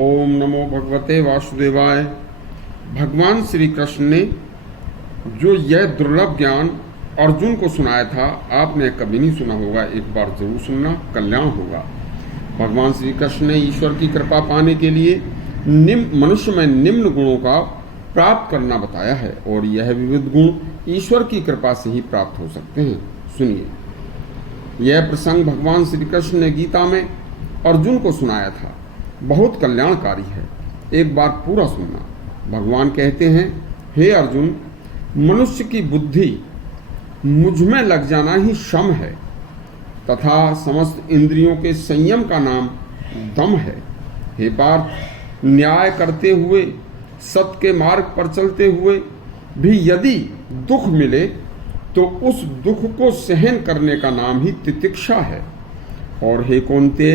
ओम नमो भगवते वासुदेवाय। भगवान श्री कृष्ण ने जो यह दुर्लभ ज्ञान अर्जुन को सुनाया था, आपने कभी नहीं सुना होगा, एक बार जरूर सुनना, कल्याण होगा। भगवान श्री कृष्ण ने ईश्वर की कृपा पाने के लिए मनुष्य में निम्न गुणों का प्राप्त करना बताया है, और यह विविध गुण ईश्वर की कृपा से ही प्राप्त हो सकते हैं। सुनिए, यह प्रसंग भगवान श्री कृष्ण ने गीता में अर्जुन को सुनाया था, बहुत कल्याणकारी है, एक बार पूरा सुनना। भगवान कहते हैं, हे अर्जुन, मनुष्य की बुद्धि मुझ में लग जाना ही शम है, तथा समस्त इंद्रियों के संयम का नाम दम है। हे पार्थ, न्याय करते हुए, सत्य के मार्ग पर चलते हुए भी यदि दुख मिले तो उस दुख को सहन करने का नाम ही तितिक्षा है। और हे कौन्तेय,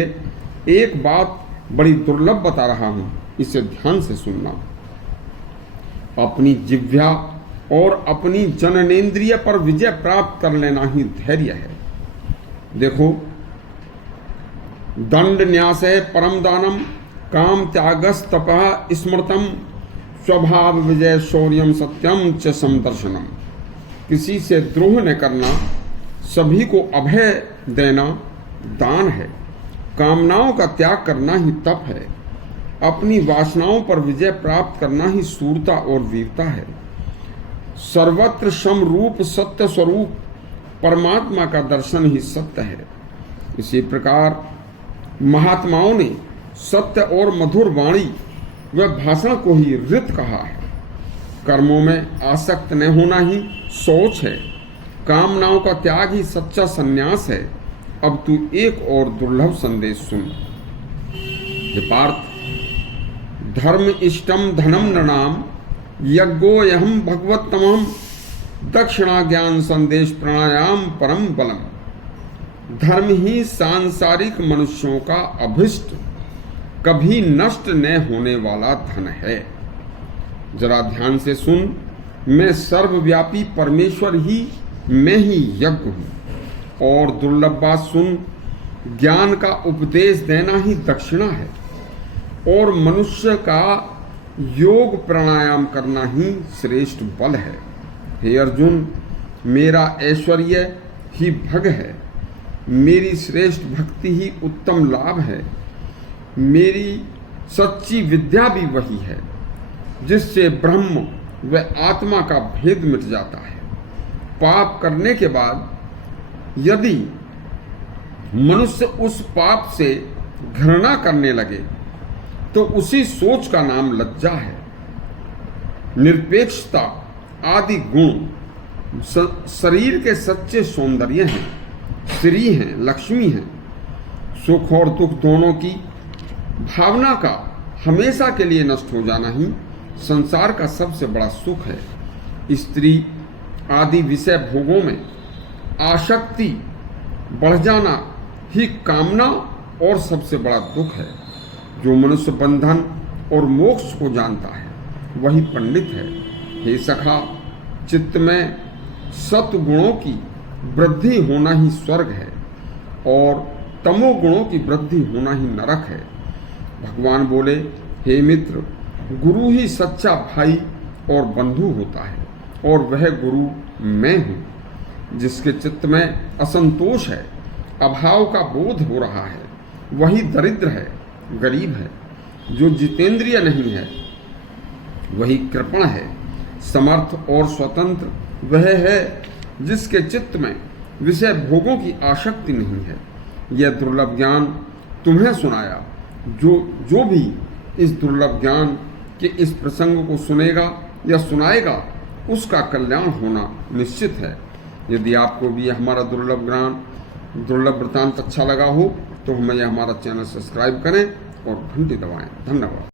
एक बात बड़ी दुर्लभ बता रहा हूं, इसे ध्यान से सुनना। अपनी जिह्वा और अपनी जननेन्द्रिय पर विजय प्राप्त कर लेना ही धैर्य है। देखो, दंड न्यास है परम दानम, काम त्यागस तपः स्मृतम, स्वभाव विजय शौर्यम सत्यम च समदर्शनम। किसी से द्रोह न करना, सभी को अभय देना दान है, कामनाओं का त्याग करना ही तप है, अपनी वासनाओं पर विजय प्राप्त करना ही शूरता और वीरता है। सर्वत्र सम रूप सत्य स्वरूप परमात्मा का दर्शन ही सत्य है। इसी प्रकार महात्माओं ने सत्य और मधुर वाणी व भाषण को ही ऋत कहा है। कर्मों में आसक्त न होना ही सोच है, कामनाओं का त्याग ही सच्चा संन्यास है। अब तू एक और दुर्लभ संदेश सुन। हे पार्थ, धर्म इष्टम धनम नृणाम, यज्ञोऽयं भगवत्तमम्, दक्षिणा ज्ञान संदेश प्राणायाम परम बलम। धर्म ही सांसारिक मनुष्यों का अभिष्ट, कभी नष्ट न होने वाला धन है। जरा ध्यान से सुन, मैं सर्वव्यापी परमेश्वर ही, मैं ही यज्ञ हूँ। और दुर्लभ बात सुन, ज्ञान का उपदेश देना ही दक्षिणा है, और मनुष्य का योग प्राणायाम करना ही श्रेष्ठ बल है। हे अर्जुन, मेरा ऐश्वर्य ही भग है, मेरी श्रेष्ठ भक्ति ही उत्तम लाभ है, मेरी सच्ची विद्या भी वही है जिससे ब्रह्म व आत्मा का भेद मिट जाता है। पाप करने के बाद यदि मनुष्य उस पाप से घृणा करने लगे तो उसी सोच का नाम लज्जा है। निरपेक्षता आदि गुण शरीर के सच्चे सौंदर्य हैं, श्री हैं, लक्ष्मी हैं। सुख और दुख दोनों की भावना का हमेशा के लिए नष्ट हो जाना ही संसार का सबसे बड़ा सुख है। स्त्री आदि विषय भोगों में आसक्ति बढ़ जाना ही कामना और सबसे बड़ा दुख है। जो मनुष्य बंधन और मोक्ष को जानता है वही पंडित है। हे सखा, चित्त में सत्गुणों की वृद्धि होना ही स्वर्ग है, और तमोगुणों की वृद्धि होना ही नरक है। भगवान बोले, हे मित्र, गुरु ही सच्चा भाई और बंधु होता है, और वह गुरु मैं हूँ। जिसके चित्त में असंतोष है, अभाव का बोध हो रहा है, वही दरिद्र है, गरीब है। जो जितेंद्रिय नहीं है वही कृपण है। समर्थ और स्वतंत्र वह है जिसके चित्त में विषय भोगों की आसक्ति नहीं है। यह दुर्लभ ज्ञान तुम्हें सुनाया। जो भी इस दुर्लभ ज्ञान के इस प्रसंग को सुनेगा या सुनाएगा, उसका कल्याण होना निश्चित है। यदि आपको भी हमारा दुर्लभ वृत्तांत अच्छा लगा हो तो हमें हमारा चैनल सब्सक्राइब करें और घंटी दबाएं। धन्यवाद।